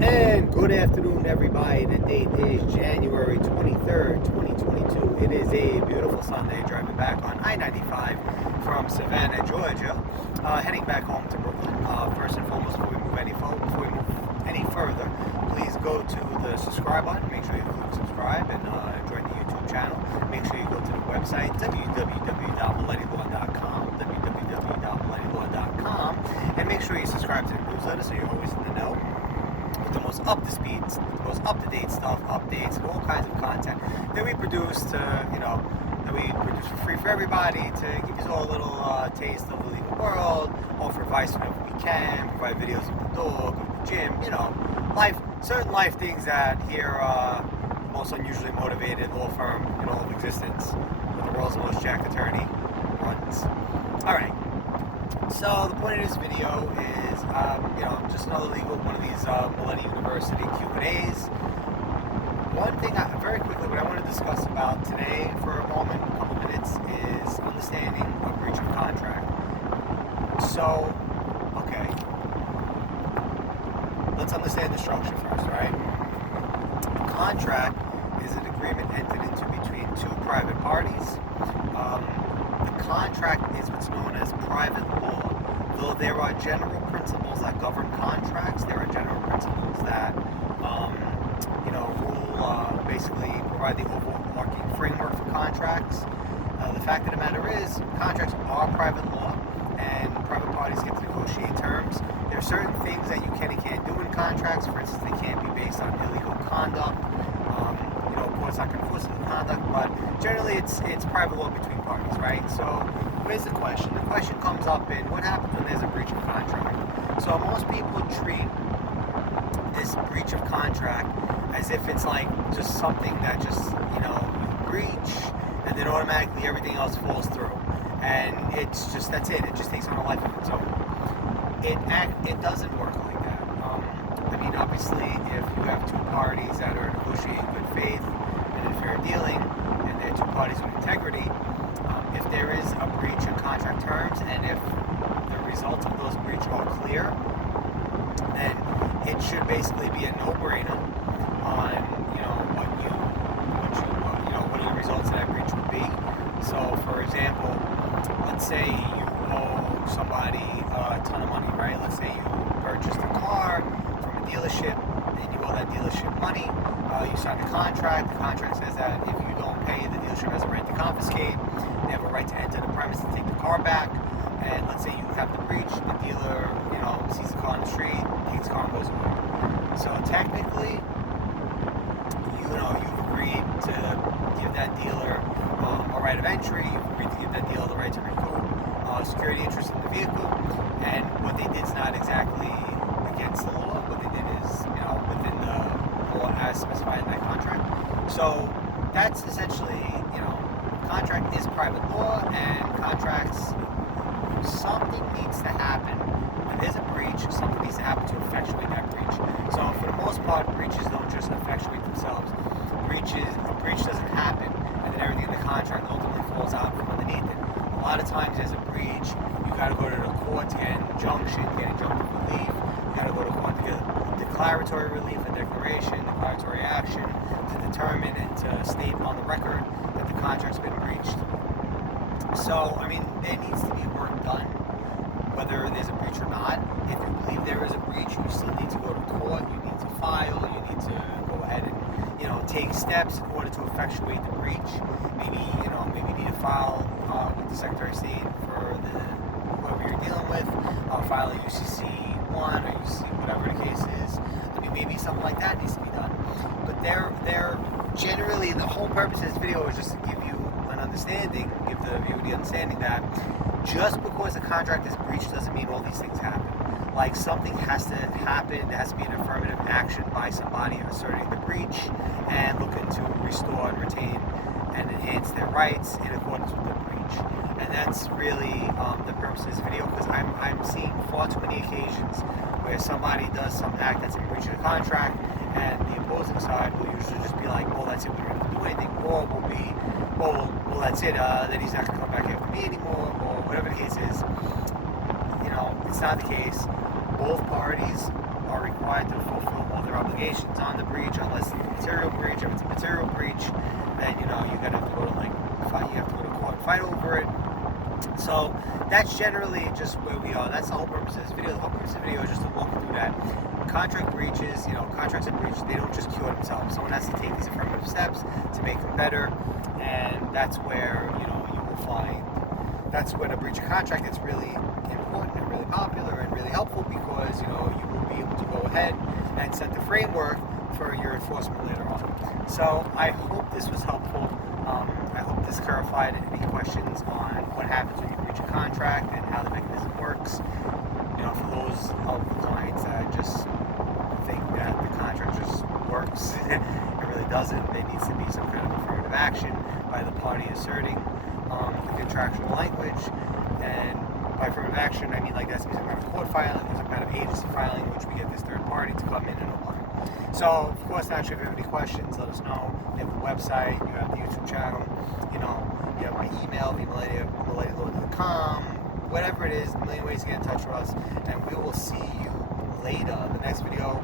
And good afternoon, everybody. The date is January 23rd, 2022. It is a beautiful Sunday driving back on I-95 from Savannah, Georgia, heading back home to Brooklyn. First and foremost, before we move any further, please go to the subscribe button. Make sure you click subscribe and join the YouTube channel. Make sure you go to the website, www.milettilaw.com, and make sure you subscribe to the newsletter so you're always in the know. The most up-to-speed, the most up-to-date stuff, updates, and all kinds of content that we produce that we produce for free for everybody to give you all a little taste of the legal world, offer advice whenever we can, provide videos of the dog, of the gym, certain life things that here, the most unusually motivated law firm in all of existence, with the world's most jacked attorney, runs. All right. So the point of this video is, just another one of these Miletti University Q&As. One thing, very quickly, what I want to discuss about today for a moment, a couple minutes, is understanding a breach of contract. So, okay, let's understand the structure first, right? A contract is an agreement entered into between two private parties. The contract is what's known as private law. Though there are general principles that govern contracts, there are general principles that, basically provide the overarching framework for contracts. The fact of the matter is, contracts are private law, and private parties get to negotiate terms. There are certain things that you can and can't do in contracts. For instance, they can't be based on illegal conduct. Courts not going to enforce illegal conduct, but generally it's private law between parties, right? So here's the question. The question comes up in what happens when there's a breach of contract. So most people treat this breach of contract as if it's like just something that just, you breach and then automatically everything else falls through. And it's just, that's it. It just takes on a life of its own. It doesn't work like that. Obviously, if you have two parties that are negotiating good faith and in fair dealing, and they're two parties with integrity, if there is a breach of contract terms, and if the results of those breaches are clear, then it should basically be a no-brainer on what the results of that breach would be. So, for example, let's say you owe somebody a ton of money, right? Let's say you purchased a car from a dealership, and you owe that dealership money. You sign a contract. The contract says that if you don't pay, the dealership has a right to confiscate. They have a right to enter the premise to take the car back. And let's say you have the breach, the dealer, sees the car on the street, takes the car and goes away. So technically, you've agreed to give that dealer a right of entry. You've agreed to give that dealer the right to recoup security interest in the vehicle. And what they did is not exactly against the law. What they did is, within the law as specified in that contract. So that's essentially, contract is private law, and contracts, something needs to happen. When there's a breach, something needs to happen to effectuate that breach. So for the most part, breaches don't just effectuate themselves. A breach doesn't happen, and then everything in the contract ultimately falls out from underneath it. A lot of times there's a breach, you got to go to the court to get an injunction, get injunctive relief. You got to go to court to get declaratory relief, a declaration, declaratory action to determine and to state on the record that the contract's been breached. So, there needs to be work done, whether there's a breach or not. If you believe there is a breach, you still need to go to court, you need to file, you need to go ahead and, take steps in order to effectuate the breach. Maybe you need to file with the Secretary of State for whoever you're dealing with, file a UCC-1 or UCC, whatever the case is. Maybe something like that needs to be done. But they're generally, the whole purpose of this video is just to give you an understanding, give the viewer the understanding that just because a contract is breached doesn't mean all these things happen. Like, something has to happen, there has to be an affirmative action by somebody asserting the breach and looking to restore and retain and enhance their rights in accordance with the breach. And that's really the purpose of this video, because I'm seeing far too many occasions where somebody does some act that's in breach of the contract, and the opposing side will usually just be like, well, that's it, we don't have to do anything, or will be, well, that's it, then he's not going to come back after me anymore, or whatever the case is. It's not the case. Both parties are required to fulfill all their obligations on the breach unless it's a material breach. If it's a material breach, then you're gonna have to go to you have to go to court and fight over it. So that's generally just where we are. That's the whole purpose of this video. The whole purpose of the video is just to walk through that. Contract breaches, contracts are breached, they don't just cure themselves. Someone has to take these affirmative steps to make them better, and that's where, you will find, that's when a breach of contract is really important and really popular and really helpful, because, you will be able to go ahead and set the framework for your enforcement later on. So I hope this was helpful. I hope this clarified any questions on what happens when you breach a contract and how the mechanism works. For those of the clients that just think that the contract just works, it really doesn't. There needs to be some kind of affirmative action by the party asserting the contractual language. And by affirmative action, I mean that's some kind of court filing, some kind of agency filing, which we get this third party to come in and opine. So, of course, naturally, if you have any questions, let us know. You have the website, you have the YouTube channel, you have my email, miletti@miletti.com, whatever it is, a million ways to get in touch with us, and we will see you later. The next video